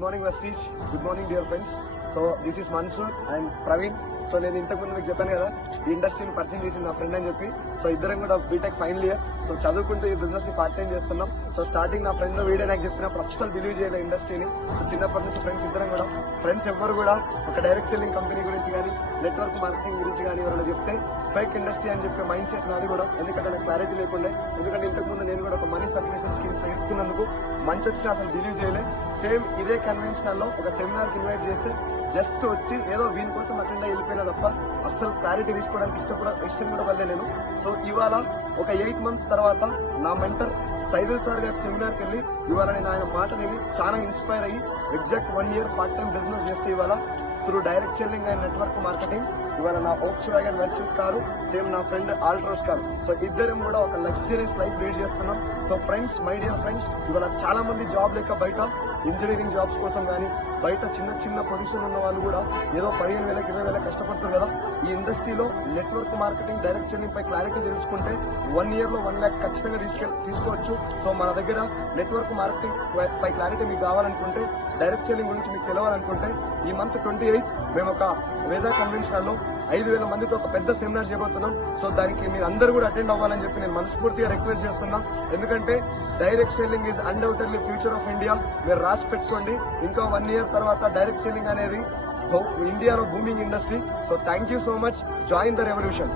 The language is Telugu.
Good morning Vestige, good morning dear friends. So this is Mansoor and Praveen. So నేను ఇంతకుముందు మీకు చెప్పాను కదా, ఈ ఇండస్ట్రీని పరిచయం చేసింది నా ఫ్రెండ్ అని చెప్పి. సో ఇద్దరం కూడా బీటెక్ ఫైనల్ ఇయర్. సో చదువుకుంటూ ఈ బిజినెస్ ని పార్ట్ టైం చేస్తున్నాం. సో స్టార్టింగ్ నా ఫ్రెండ్ వీడియో నాకు చెప్పినప్పుడు అస్సలు బిలీవ్ చేయలేదు ఇండస్ట్రీని. సో చిన్నప్పటి నుంచి ఫ్రెండ్స్ ఇద్దరం కూడా, ఫ్రెండ్స్ ఎవ్వరు కూడా ఒక డైరెక్ట్ సెల్లింగ్ కంపెనీ గురించి కానీ నెట్వర్క్ మార్కెటింగ్ గురించి కానీ ఎవరైనా చెప్తే ఫేక్ ఇండస్ట్రీ అని చెప్పే మైండ్ సెట్ నాది కూడా. ఎందుకంటే నాకు క్లారిటీ లేకుండే. ఎందుకంటే ఇంతకుముందు నేను కూడా ఒక మనీ సర్టిఫికేషన్ స్కీమ్స్ ఇస్తున్నందుకు మంచి వచ్చినా అసలు బిలీవ్ చేయలే. సేమ్ ఇదే కన్వెన్షనల్ లో ఒక సెమినార్ కి ఇన్వైట్ చేస్తే జస్ట్ వచ్చి ఏదో వీని కోసం అటెండ్ అయ్యి వెళ్ళిపోయినా తప్ప అస్సలు క్లారిటీ తీసుకోవడానికి ఇష్టం కూడా పడలే నేను. సో ఇవాళ ఒక 8 months తర్వాత నా మెంటర్ సైదుల్ సార్ గారి సెమినార్కి వెళ్ళి ఇవాళ నేను ఆయన మాట విని చాలా ఇన్స్పైర్ అయ్యి exact 1 year part time business చేస్తే ఇవాళ through direct selling and network marketing ఇవాళ నా Volkswagen వెర్చ్యూస్ కారు, సేమ్ నా ఫ్రెండ్ ఆల్ట్రోస్ కారు. సో ఇద్దరం కూడా ఒక లగ్జరీస్ లైఫ్ లీడ్ చేస్తున్నాం. So friends, my dear friends, ఇవాళ చాలా మంది జాబ్ లేక బయట ఇంజనీరింగ్ జాబ్స్ కోసం కానీ బయట చిన్న పొజిషన్ ఉన్న వాళ్ళు కూడా ఏదో 15,000 20,000 కష్టపడుతారు కదా. ఈ ఇండస్ట్రీలో నెట్వర్క్ మార్కెటింగ్ డైరెక్ట్ సెల్లింగ్ పై క్లారిటీ తెలుసుకుంటే 1 year లో 1 lakh ఖచ్చితంగా తీసుకోవచ్చు. సో మన దగ్గర నెట్వర్క్ మార్కెటింగ్ పై క్లారిటీ మీకు కావాలనుకుంటే, డైరెక్ట్ సెల్లింగ్ గురించి మీకు తెలవాలనుకుంటే ఈ మంత్ 28th మేము ఒక వేదా కన్వెన్షనల్ లో 5,000 మందితో ఒక పెద్ద సెమినార్ చేయబోతున్నాం. సో దానికి మీరు అందరూ కూడా అటెండ్ అవ్వాలని చెప్పి నేను మనస్ఫూర్తిగా రిక్వెస్ట్ చేస్తున్నా. ఎందుకంటే direct selling is undoubtedly future of India. మీరు రాసి పెట్టుకోండి. ఇంకా 1 year తర్వాత డైరెక్ట్ సెల్లింగ్ అనేది ఇండియాలో booming industry. So thank you so much. Join the revolution.